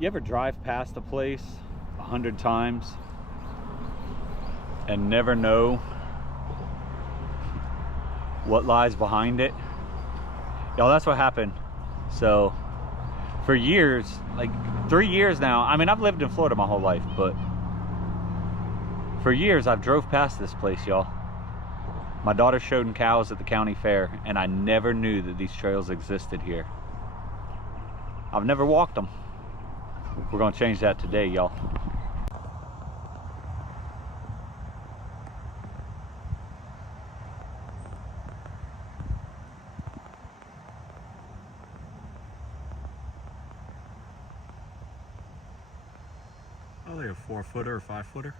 You ever drive past a place 100 times and never know what lies behind it? Y'all, that's what happened. So for years, like 3 years now, I mean, I've lived in Florida my whole life, but for years I've drove past this place, y'all. My daughter showed cows at the county fair, and I never knew that these trails existed here. I've never walked them. We're gonna change that today, y'all. Oh, they're a 4-footer or 5-footer.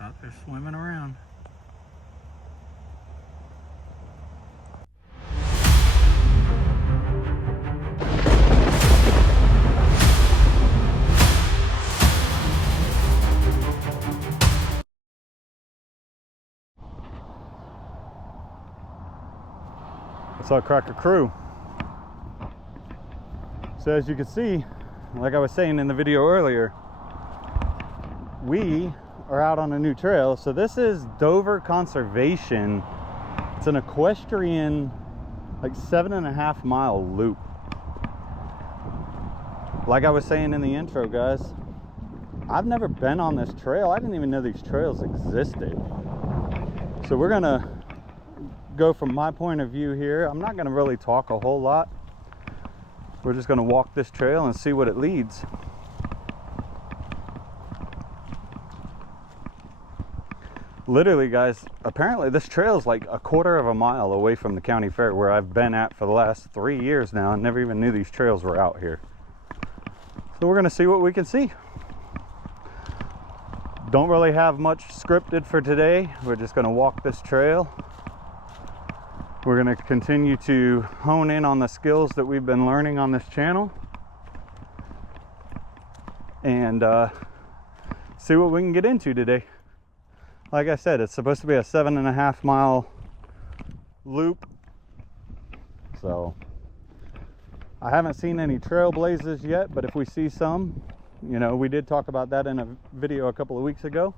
Out there swimming around. It's our Cracker Crew. So as you can see, like I was saying in the video earlier, we are out on a new trail. So this is Dover Conservation. It's an equestrian, like 7.5 mile loop. Like I was saying in the intro, guys, I've never been on this trail. I didn't even know these trails existed. So we're gonna go from my point of view here. I'm not gonna really talk a whole lot. We're just gonna walk this trail and see what it leads. Literally, guys, apparently this trail is like 1/4 mile away from the county fair where I've been at for the last 3 years now, and never even knew these trails were out here. So we're gonna see what we can see. Don't really have much scripted for today. We're just gonna walk this trail. We're gonna continue to hone in on the skills that we've been learning on this channel, and see what we can get into today. Like I said, it's supposed to be a 7.5 mile loop. So I haven't seen any trailblazers yet, but if we see some, you know, we did talk about that in a video a couple of weeks ago.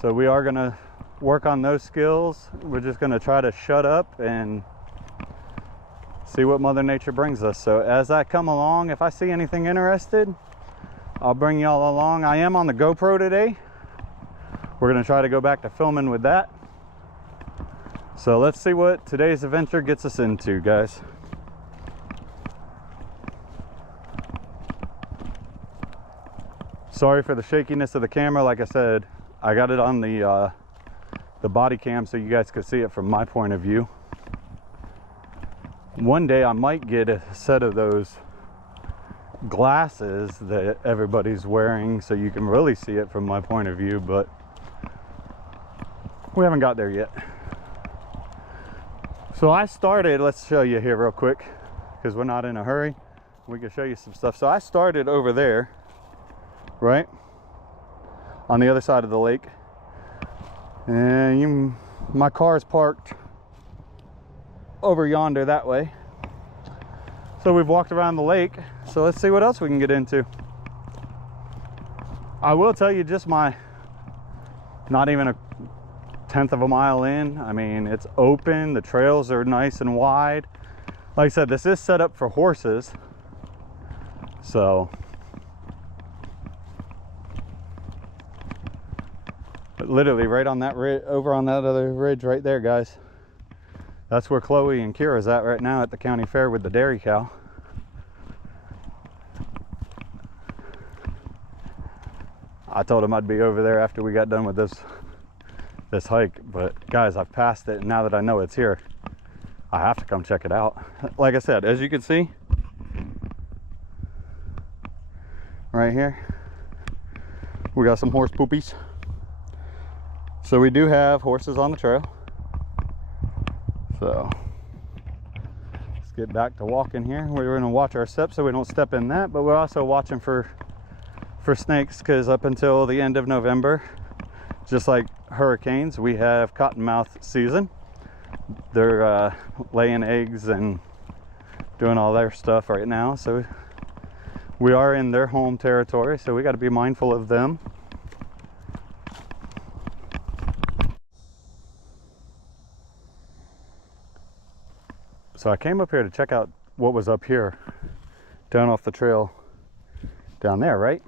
So we are gonna work on those skills. We're just gonna try to shut up and see what Mother Nature brings us. So as I come along, if I see anything interested, I'll bring y'all along. I am on the GoPro today. We're gonna try to go back to filming with that. So let's see what today's adventure gets us into, guys. Sorry for the shakiness of the camera. Like I said, I got it on the body cam so you guys could see it from my point of view. One day I might get a set of those glasses that everybody's wearing so you can really see it from my point of view, but we haven't got there yet. So I started, let's show you here real quick because we're not in a hurry. We can show you some stuff. So I started over there, right on the other side of the lake, and my car is parked over yonder that way. So we've walked around the lake, so let's see what else we can get into. I will tell you, just my not even a 1/10 of a mile in, I mean, it's open, the trails are nice and wide. Like I said, this is set up for horses, so but literally right on that over on that other ridge right there, guys, that's where Chloe and Kira's at right now at the county fair with the dairy cow. I told him I'd be over there after we got done with this hike, but guys, I've passed it, and now that I know it's here, I have to come check it out. Like I said, as you can see right here, we got some horse poopies. So we do have horses on the trail. So let's get back to walking here. We're going to watch our steps so we don't step in that, but we're also watching for snakes, because up until the end of November, just like hurricanes, we have cottonmouth season. They're laying eggs and doing all their stuff right now, so we are in their home territory, so we got to be mindful of them. So I came up here to check out what was up here, down off the trail down there, right?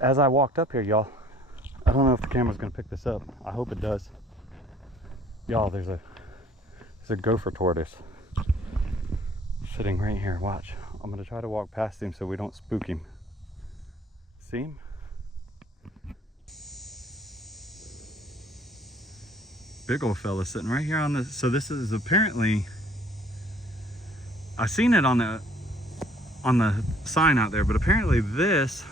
As I walked up here, y'all, I don't know if the camera's gonna pick this up. I hope it does. Y'all, there's a gopher tortoise sitting right here. Watch. I'm gonna try to walk past him so we don't spook him. See him? Big old fella sitting right here on the, so this is apparently, I've seen it on the sign out there, but apparently this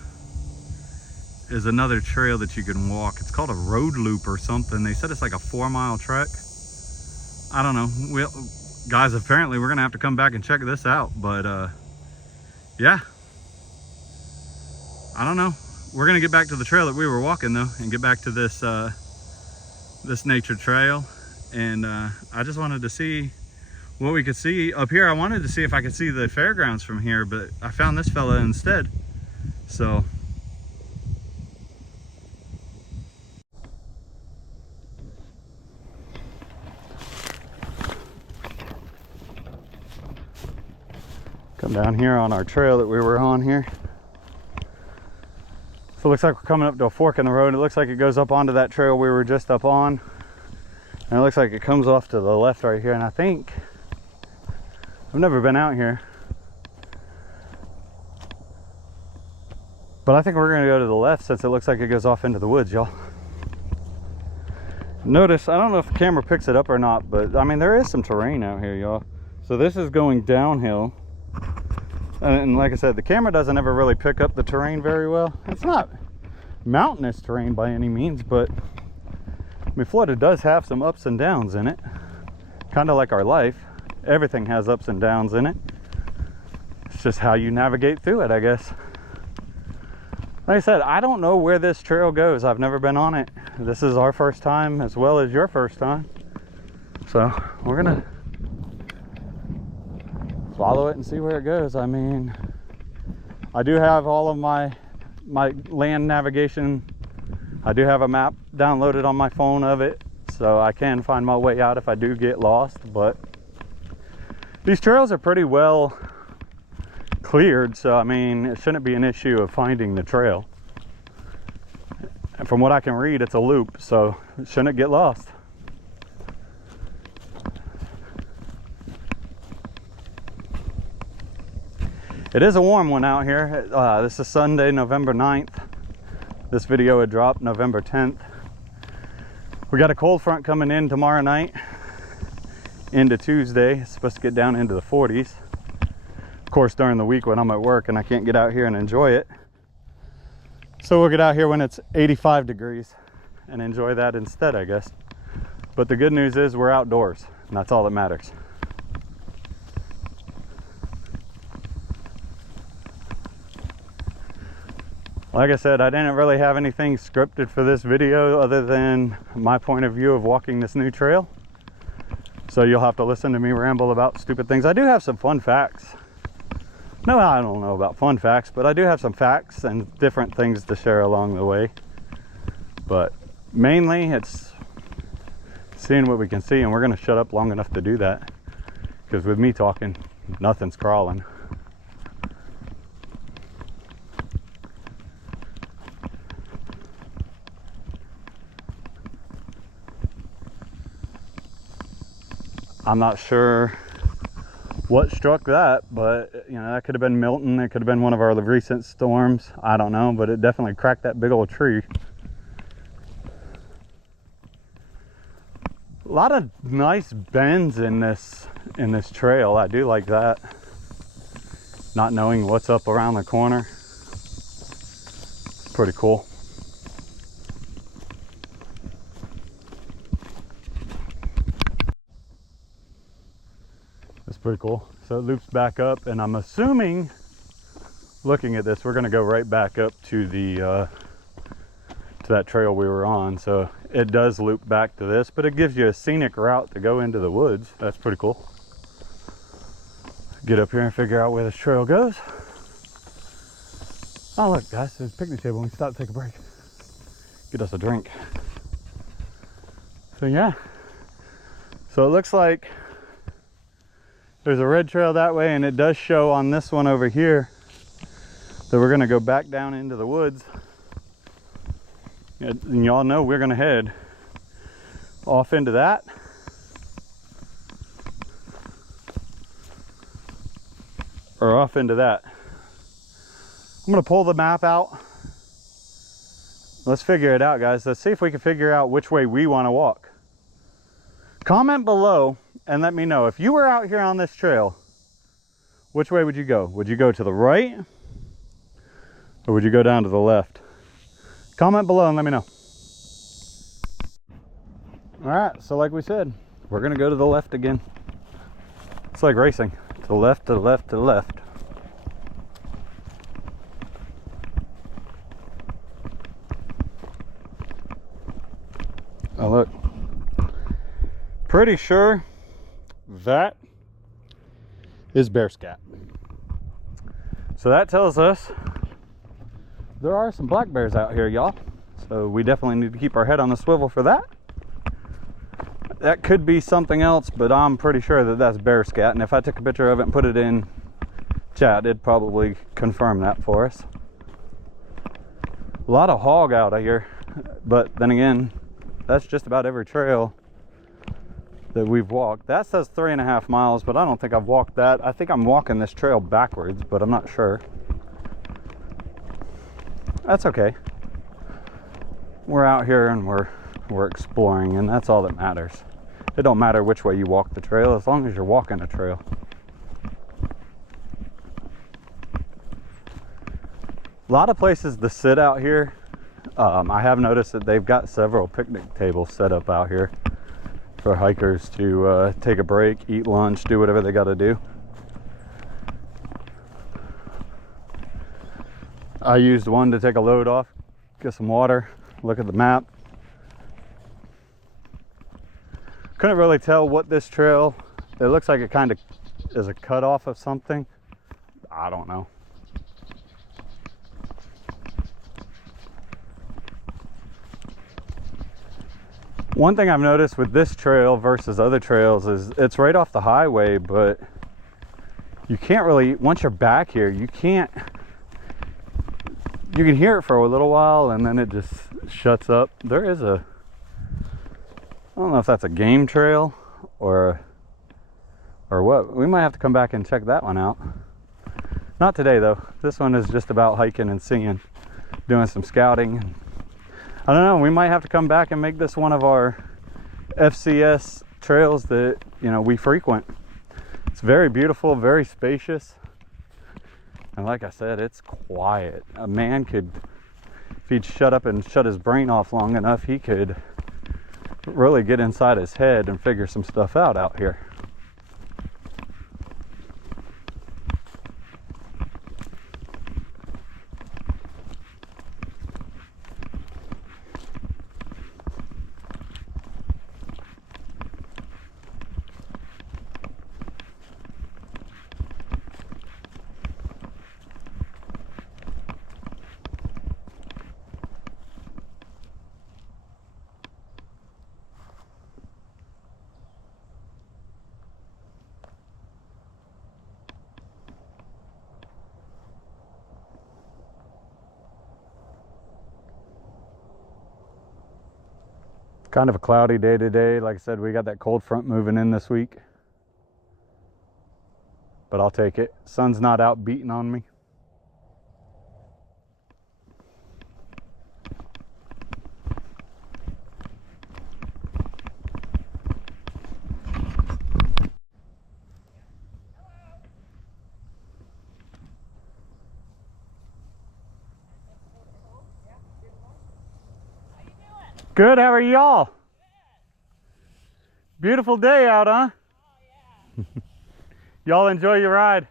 is another trail that you can walk. It's called a road loop or something. They said it's like a 4-mile trek. I don't know. Guys, apparently we're gonna have to come back and check this out, but yeah, I don't know. We're gonna get back to the trail that we were walking though, and get back to this this nature trail. And I just wanted to see what we could see up here. I wanted to see if I could see the fairgrounds from here, but I found this fella instead. So come down here on our trail that we were on here. So it looks like we're coming up to a fork in the road. It looks like it goes up onto that trail we were just up on. And it looks like it comes off to the left right here. And I think, I've never been out here, but I think we're gonna go to the left since it looks like it goes off into the woods, y'all. Notice, I don't know if the camera picks it up or not, but I mean, there is some terrain out here, y'all. So this is going downhill. And like I said, the camera doesn't ever really pick up the terrain very well. It's not mountainous terrain by any means, but I mean, Florida does have some ups and downs in it. Kind of like our life. Everything has ups and downs in it. It's just how you navigate through it, I guess. Like I said, I don't know where this trail goes. I've never been on it. This is our first time as well as your first time. So we're gonna follow it and see where it goes. I mean, I do have all of my land navigation. I do have a map downloaded on my phone of it, so I can find my way out if I do get lost. But these trails are pretty well cleared, so I mean, it shouldn't be an issue of finding the trail. And from what I can read, it's a loop, so it shouldn't get lost. It is a warm one out here. This is Sunday, November 9th. This video would drop November 10th. We got a cold front coming in tomorrow night into Tuesday. It's supposed to get down into the 40s. Of course, during the week when I'm at work and I can't get out here and enjoy it. So we'll get out here when it's 85 degrees and enjoy that instead, I guess. But the good news is we're outdoors, and that's all that matters. Like I said, I didn't really have anything scripted for this video other than my point of view of walking this new trail. So you'll have to listen to me ramble about stupid things. I do have some fun facts. No, I don't know about fun facts, but I do have some facts and different things to share along the way. But mainly it's seeing what we can see, and we're gonna shut up long enough to do that. Because with me talking, nothing's crawling. I'm not sure what struck that, but you know, that could have been Milton. It could have been one of our recent storms. I don't know, but it definitely cracked that big old tree. A lot of nice bends in this trail. I do like that. Not knowing what's up around the corner. It's pretty cool. That's pretty cool. So it loops back up, and I'm assuming, looking at this, we're gonna go right back up to the to that trail we were on. So it does loop back to this, but it gives you a scenic route to go into the woods. That's pretty cool. Get up here and figure out where this trail goes. Oh look guys, there's a picnic table. We can stop to take a break. Get us a drink. So yeah. So it looks like there's a red trail that way, and it does show on this one over here that we're gonna go back down into the woods. And y'all know we're gonna head off into that. Or off into that. I'm gonna pull the map out. Let's figure it out, guys. Let's see if we can figure out which way we want to walk. Comment below and let me know, if you were out here on this trail, which way would you go? Would you go to the right or would you go down to the left? Comment below and let me know. All right, so like we said, we're gonna go to the left again. It's like racing. To the left, to the left, to the left. Oh look, pretty sure that is bear scat. So that tells us there are some black bears out here, y'all. So we definitely need to keep our head on the swivel for that. That could be something else, but I'm pretty sure that that's bear scat. And if I took a picture of it and put it in chat, it'd probably confirm that for us. A lot of hog out of here, but then again, that's just about every trail that we've walked. That says 3.5 miles, but I don't think I've walked that. I think I'm walking this trail backwards, but I'm not sure. That's okay. We're out here and we're exploring, and that's all that matters. It don't matter which way you walk the trail, as long as you're walking a trail. A lot of places to sit out here. I have noticed that they've got several picnic tables set up out here for hikers to take a break, eat lunch, do whatever they got to do. I used one to take a load off, get some water, look at the map. Couldn't really tell what this trail, it looks like it kind of is a cutoff of something. I don't know. One thing I've noticed with this trail versus other trails is it's right off the highway, but you can't really, once you're back here, you can hear it for a little while and then it just shuts up. There is a, I don't know if that's a game trail or what. We might have to come back and check that one out. Not today though. This one is just about hiking and seeing, doing some scouting. I don't know, we might have to come back and make this one of our FCS trails that, you know, we frequent. It's very beautiful, very spacious. And like I said, it's quiet. A man could, if he'd shut up and shut his brain off long enough, he could really get inside his head and figure some stuff out here. Kind of a cloudy day today. Like I said, we got that cold front moving in this week. But I'll take it. Sun's not out beating on me. Good, how are y'all? Beautiful day out, huh? Oh, yeah. Y'all enjoy your ride.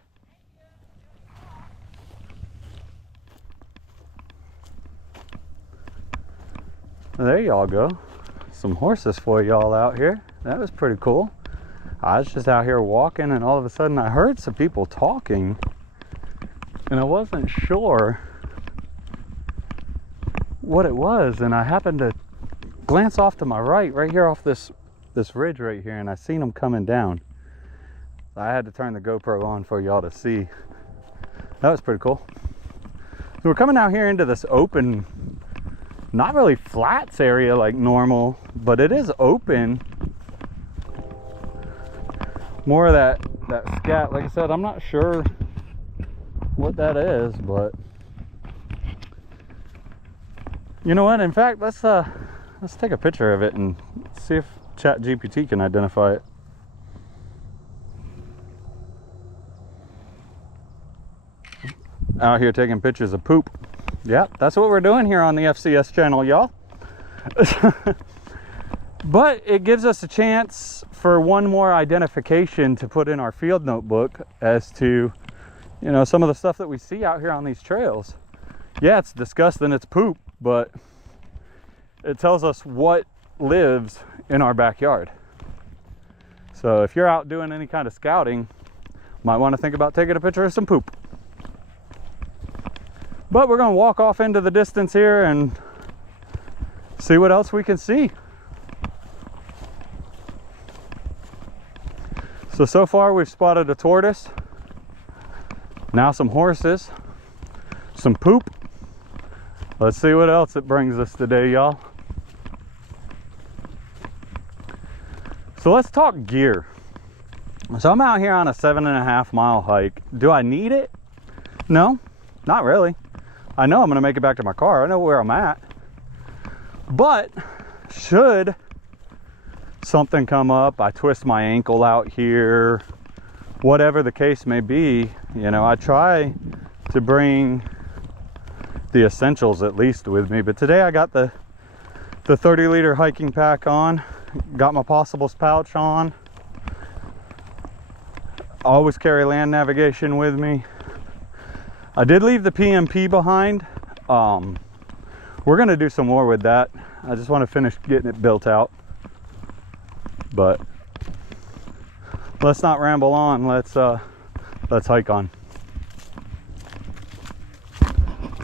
Well, there y'all go. Some horses for y'all out here. That was pretty cool. I was just out here walking and all of a sudden I heard some people talking and I wasn't sure what it was, and I happened to glance off to my right here off this ridge right here, and I seen them coming down. I had to turn the GoPro on for y'all to see. That was pretty cool. So we're coming out here into this open, not really flats area like normal, but it is open. More of that scat. Like I said, I'm not sure what that is, but you know what? In fact, let's take a picture of it and see if ChatGPT can identify it. Out here taking pictures of poop. Yeah, that's what we're doing here on the FCS channel, y'all. But it gives us a chance for one more identification to put in our field notebook as to, you know, some of the stuff that we see out here on these trails. Yeah, it's disgusting, it's poop, but it tells us what lives in our backyard. So if you're out doing any kind of scouting, might want to think about taking a picture of some poop. But we're going to walk off into the distance here and see what else we can see. So far we've spotted a tortoise, now some horses, some poop. Let's see what else it brings us today, y'all. So let's talk gear. So I'm out here on a 7.5 mile hike. Do I need it? No, not really. I know I'm gonna make it back to my car. I know where I'm at. But should something come up, I twist my ankle out here, whatever the case may be, you know, I try to bring the essentials at least with me. But today I got the 30-liter hiking pack on, got my possibles pouch on. Always carry land navigation with me. I did leave the PMP behind. We're gonna do some more with that. I just want to finish getting it built out. But let's not ramble on. Let's hike on.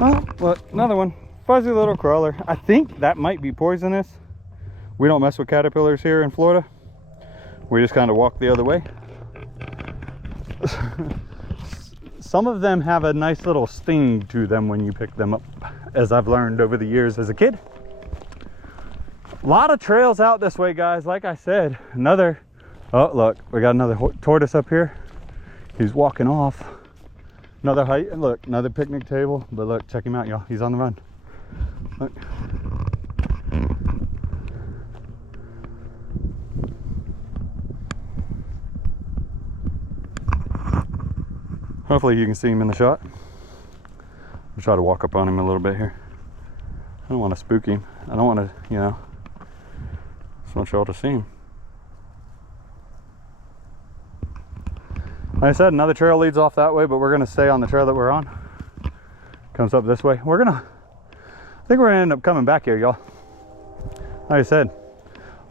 Oh, look, another one. Fuzzy little crawler. I think that might be poisonous. We don't mess with caterpillars here in Florida. We just kind of walk the other way. Some of them have a nice little sting to them when you pick them up, as I've learned over the years as a kid. A lot of trails out this way, guys. Like I said, another, oh look, we got another tortoise up here. He's walking off. Another height, and look, another picnic table. But look, check him out, y'all. He's on the run. Look. Hopefully you can see him in the shot. I'll try to walk up on him a little bit here. I don't want to spook him. I don't want to, you know, just want y'all to see him. Like I said, another trail leads off that way, but we're going to stay on the trail that we're on. Comes up this way. I think we're going to end up coming back here, y'all. Like I said,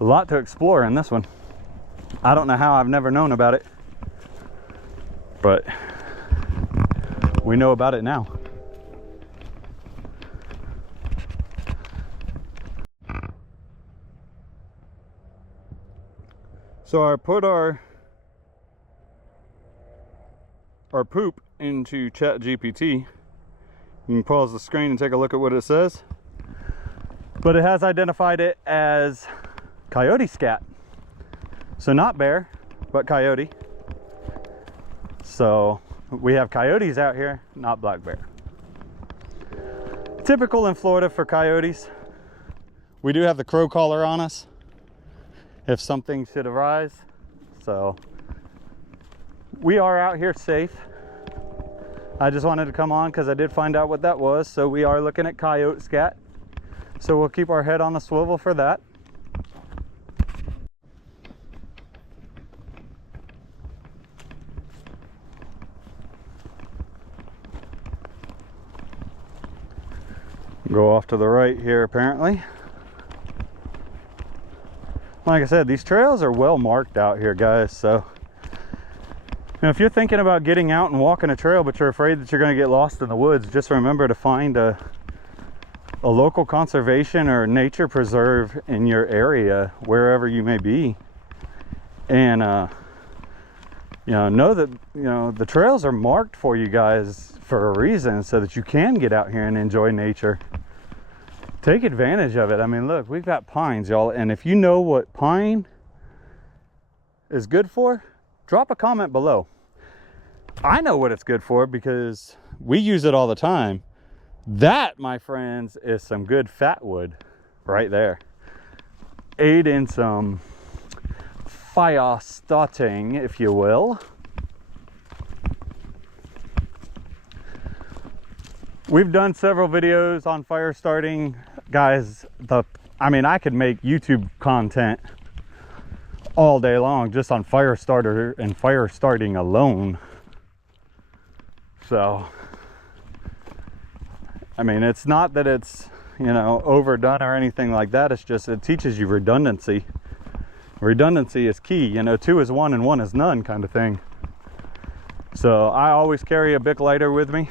a lot to explore in this one. I don't know how I've never known about it, but we know about it now. So I put our poop into ChatGPT. You can pause the screen and take a look at what it says. But it has identified it as coyote scat. So not bear, but coyote. So we have coyotes out here, not black bear. Typical in Florida for coyotes. We do have the crow collar on us if something should arise. So we are out here safe. I just wanted to come on because I did find out what that was. So we are looking at coyote scat. So we'll keep our head on the swivel for that. Go off to the right here apparently. Like I said, these trails are well marked out here, guys. So you know, if you're thinking about getting out and walking a trail but you're afraid that you're going to get lost in the woods, just remember to find a a local conservation or nature preserve in your area, wherever you may be. And know that the trails are marked for you guys for a reason, so that you can get out here and enjoy nature. Take advantage of it. I mean, look, we've got pines, y'all, and if you know what pine is good for, drop a comment below. I know what it's good for because we use it all the time. That, my friends, is some good fat wood right there. Aid in some fire starting, if you will. We've done several videos on fire starting, guys. I could make YouTube content all day long just on fire starter and fire starting alone. So I mean, it's not that it's overdone or anything like that. It's just it teaches you redundancy. Redundancy is key. 2 is 1 and 1 is none kind of thing. So I always carry a Bic lighter with me,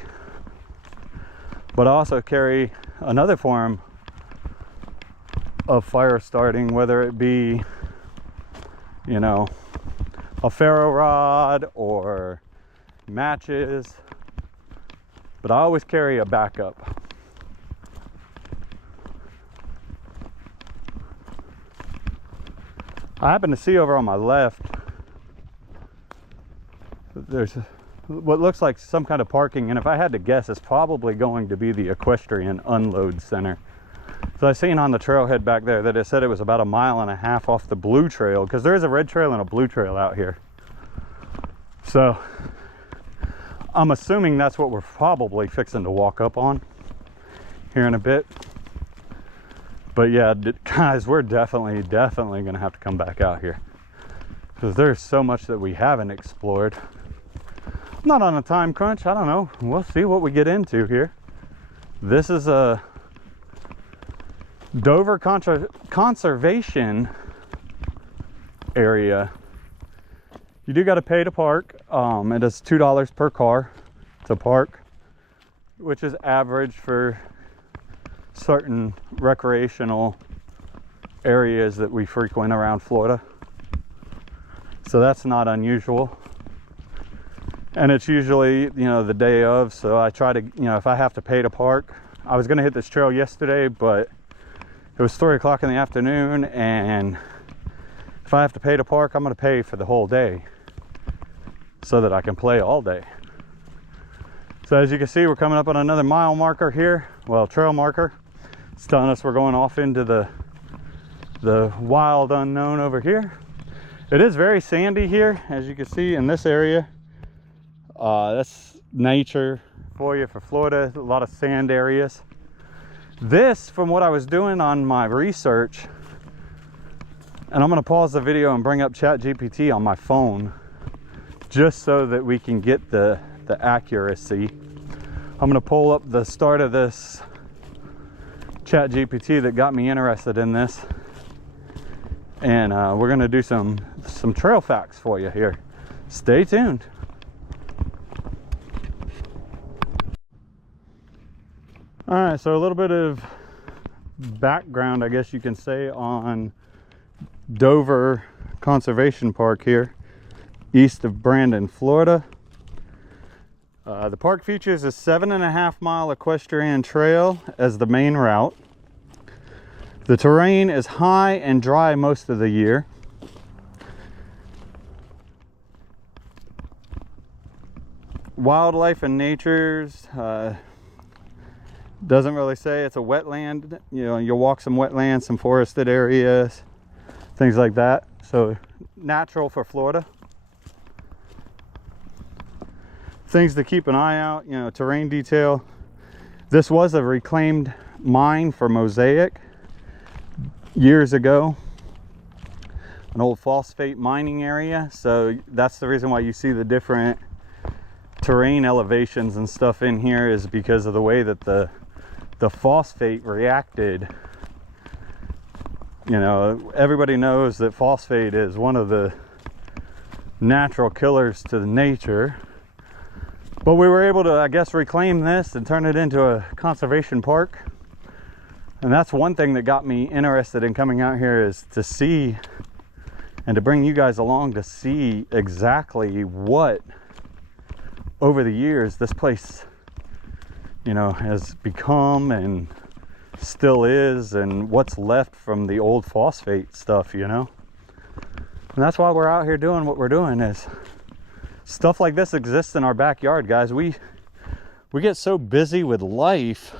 but I also carry another form of fire starting, whether it be a ferro rod or matches, but I always carry a backup. I happen to see over on my left, there's what looks like some kind of parking, and if I had to guess, it's probably going to be the equestrian unload center. So I seen on the trailhead back there that it said it was about 1.5 miles off the blue trail, because there is a red trail and a blue trail out here. So I'm assuming that's what we're probably fixing to walk up on here in a bit. But yeah, guys, we're definitely gonna have to come back out here, because there's so much that we haven't explored. I'm not on a time crunch. I don't know. We'll see what we get into here. This is a Dover conservation area. You do got to pay to park. It is $2 per car to park, which is average for certain recreational areas that we frequent around Florida. So that's not unusual. And it's usually, the day of, so I try to, if I have to pay to park. I was gonna hit this trail yesterday, but it was 3 o'clock in the afternoon, and if I have to pay to park, I'm gonna pay for the whole day so that I can play all day. So as you can see, we're coming up on another mile marker here. Well, trail marker. It's telling us we're going off into the wild unknown over here. It is very sandy here, as you can see in this area. That's nature for you for Florida, a lot of sand areas. This, from what I was doing on my research, and I'm gonna pause the video and bring up ChatGPT on my phone just so that we can get the accuracy. I'm gonna pull up the start of this ChatGPT that got me interested in this, and we're gonna do some trail facts for you here. Stay tuned. All right, so a little bit of background, I guess you can say, on Dover Conservation Park here, east of Brandon, Florida. The park features a 7.5 mile equestrian trail as the main route. The terrain is high and dry most of the year. Wildlife and nature's doesn't really say. It's a wetland. You'll walk some wetlands, some forested areas, things like that. So natural for Florida. Things to keep an eye out, terrain detail. This was a reclaimed mine for mosaic years ago, an old phosphate mining area. So that's the reason why you see the different terrain elevations and stuff in here, is because of the way that the phosphate reacted. Everybody knows that phosphate is one of the natural killers to the nature. But we were able to, I guess, reclaim this and turn it into a conservation park And that's one thing that got me interested in coming out here, is to see and to bring you guys along to see exactly what over the years this place, you know, has become and still is, and what's left from the old phosphate stuff, you know. And that's why we're out here doing what we're doing, is stuff like this exists in our backyard, guys. We get so busy with life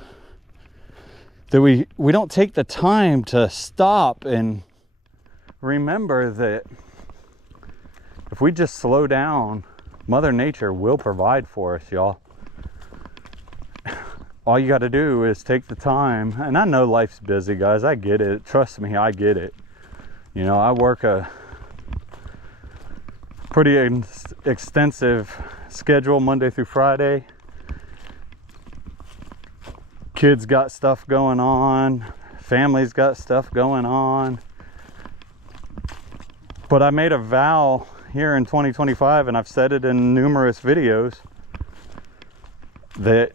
that we don't take the time to stop and remember that if we just slow down, Mother Nature will provide for us, y'all. All you got to do is take the time. And I know life's busy, guys. I get it. Trust me, I get it. You know, I work a pretty extensive schedule Monday through Friday. Kids got stuff going on. Family's got stuff going on. But I made a vow here in 2025, and I've said it in numerous videos, that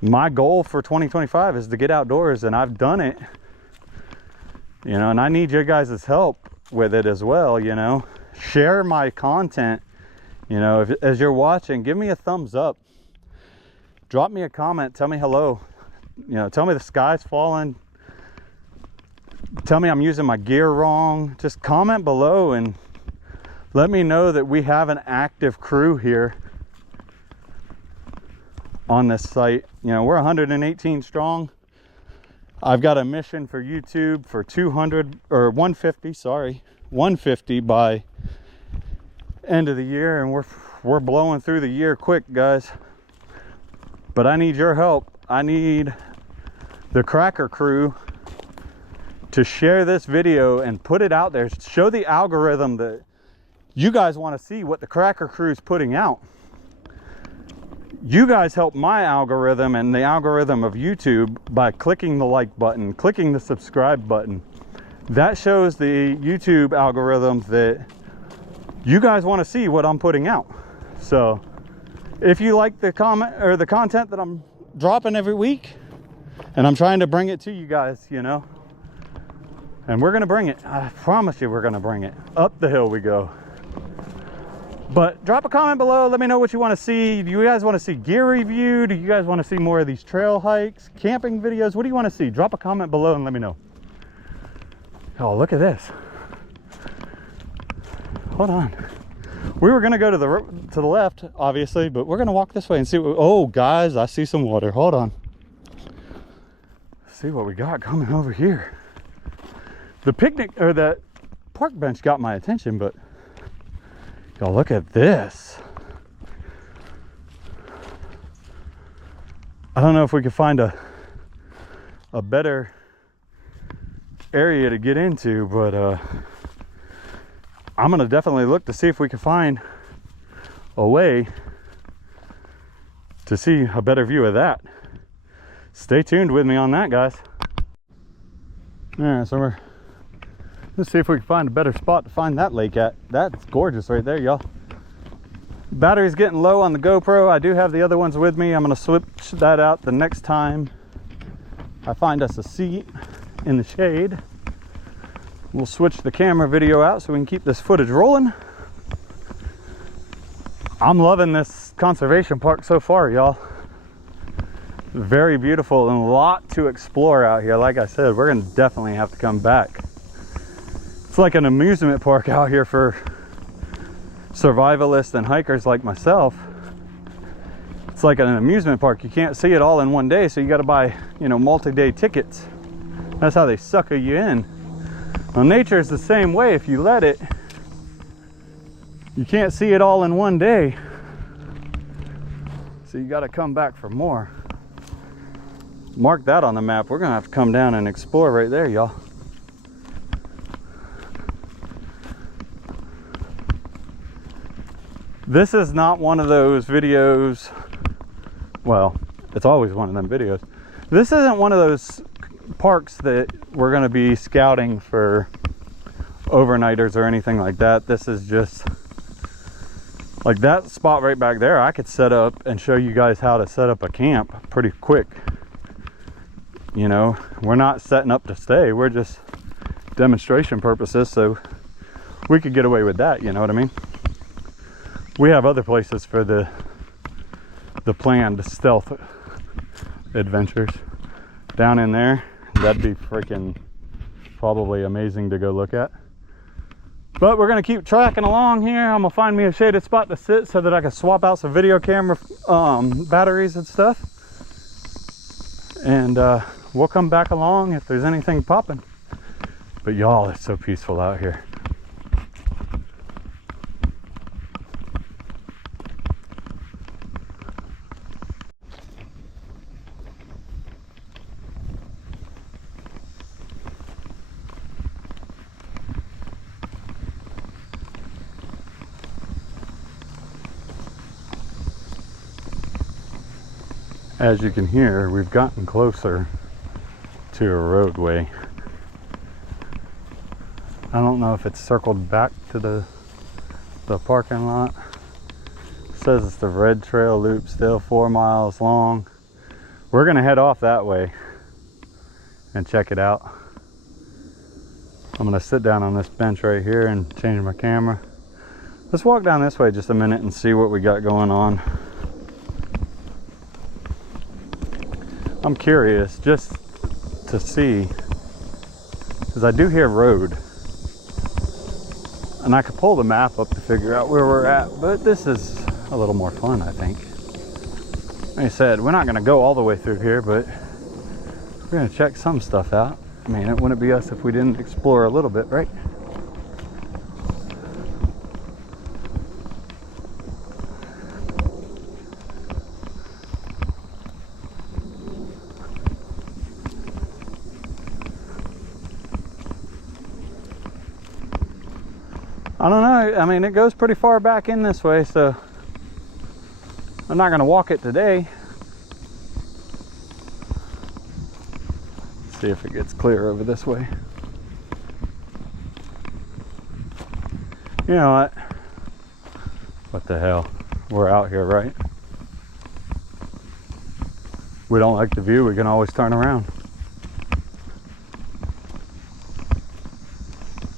my goal for 2025 is to get outdoors, and I've done it, you know, and I need your guys' help with it as well, you know. Share my content, you know, as you're watching, give me a thumbs up, drop me a comment, tell me hello, you know, tell me the sky's falling, tell me I'm using my gear wrong. Just comment below and let me know that we have an active crew here on this site. You know, we're 118 strong. I've got a mission for YouTube for 150 by end of the year, and we're blowing through the year quick, guys. But I need your help. I need the Cracker crew to share this video and put it out there. Show the algorithm that you guys want to see what the Cracker crew is putting out. You guys help my algorithm and the algorithm of YouTube by clicking the like button, clicking the subscribe button. That shows the YouTube algorithm that you guys want to see what I'm putting out. So if you like the comment or the content that I'm dropping every week, and I'm trying to bring it to you guys, you know, and we're gonna bring it. I promise you we're gonna bring it. Up the hill we go. But drop a comment below. Let me know what you want to see. Do you guys want to see gear review? Do you guys want to see more of these trail hikes, camping videos? What do you want to see? Drop a comment below and let me know. Oh, look at this. Hold on. We were gonna go to the left, obviously, but we're gonna walk this way and see what, oh guys, I see some water. Hold on. See what we got coming over here. The picnic or the park bench got my attention, but y'all look at this. I don't know if we could find a better area to get into, but I'm gonna definitely look to see if we can find a way to see a better view of that. Stay tuned with me on that, guys. All right, so let's see if we can find a better spot to find that lake at. That's gorgeous right there, y'all. Battery's getting low on the GoPro. I do have the other ones with me. I'm gonna switch that out the next time I find us a seat in the shade. We'll switch the camera video out so we can keep this footage rolling. I'm loving this conservation park so far, y'all. Very beautiful and a lot to explore out here. Like I said, we're gonna definitely have to come back. It's like an amusement park out here for survivalists and hikers like myself. It's like an amusement park. You can't see it all in one day, so you got to buy, you know, multi-day tickets. That's how they sucker you in. Well, nature is the same way. If you let it, you can't see it all in one day, so you got to come back for more. Mark that on the map. We're gonna have to come down and explore right there, y'all. This is not one of those videos, well, it's always one of them videos. This isn't one of those parks that we're gonna be scouting for overnighters or anything like that. This is just like that spot right back there. I could set up and show you guys how to set up a camp pretty quick. you know, we're not setting up to stay. We're just demonstration purposes, so we could get away with that, you know what I mean? We have other places for the planned stealth adventures. Down in there, that'd be freaking probably amazing to go look at. But we're gonna keep tracking along here. I'm gonna find me a shaded spot to sit so that I can swap out some video camera batteries and stuff. And we'll come back along if there's anything popping. But y'all, it's so peaceful out here. As you can hear, we've gotten closer to a roadway. I don't know if it's circled back to the parking lot. It says it's the Red Trail Loop, still 4 miles long. We're gonna head off that way and check it out. I'm gonna sit down on this bench right here and change my camera. Let's walk down this way just a minute and see what we got going on. I'm curious just to see, because I do hear road, and I could pull the map up to figure out where we're at, but this is a little more fun, I think. Like I said, we're not going to go all the way through here, but we're going to check some stuff out. I mean, it wouldn't be us if we didn't explore a little bit, right? I don't know, I mean, it goes pretty far back in this way, so I'm not gonna walk it today. Let's see if it gets clear over this way. You know what? What the hell? We're out here, right? We don't like the view, we can always turn around.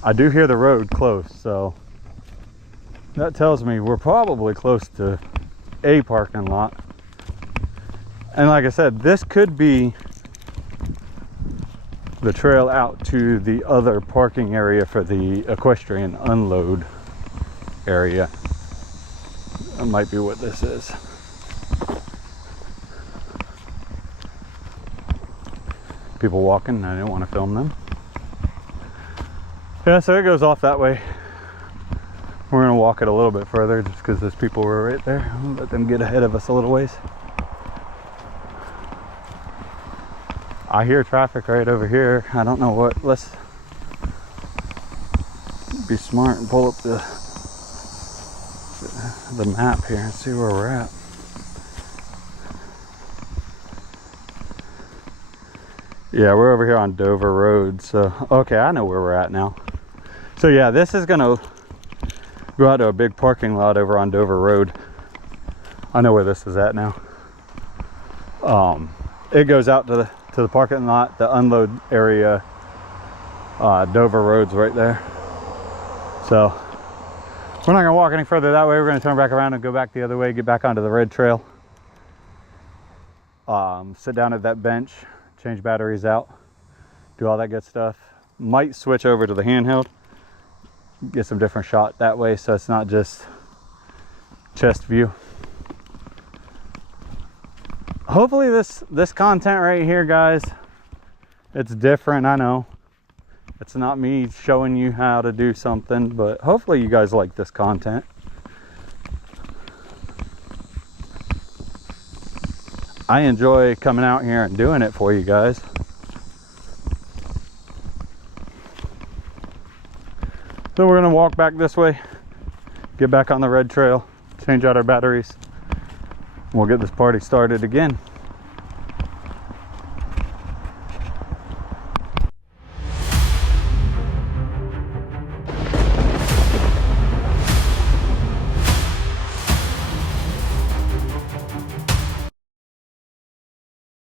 I do hear the road close, so that tells me we're probably close to a parking lot. And like I said, this could be the trail out to the other parking area for the equestrian unload area. That might be what this is. People walking, I didn't want to film them. Yeah, so it goes off that way. We're gonna walk it a little bit further just because those people were right there. I'll let them get ahead of us a little ways. I hear traffic right over here. I don't know what. Let's be smart and pull up the map here and see where we're at. Yeah, we're over here on Dover Road, so okay, I know where we're at now. So yeah, this is gonna go out to a big parking lot over on Dover Road. I know where this is at now. It goes out to the parking lot, the unload area. Dover Road's right there. So we're not gonna walk any further that way. We're gonna turn back around and go back the other way, get back onto the Red Trail. Sit down at that bench, change batteries out, do all that good stuff. Might switch over to the handheld, get some different shot that way so it's not just chest view. Hopefully this content right here, guys, it's different. I know it's not me showing you how to do something, but hopefully you guys like this content. I enjoy coming out here and doing it for you guys. So we're gonna walk back this way, get back on the Red Trail, change out our batteries. We'll get this party started again.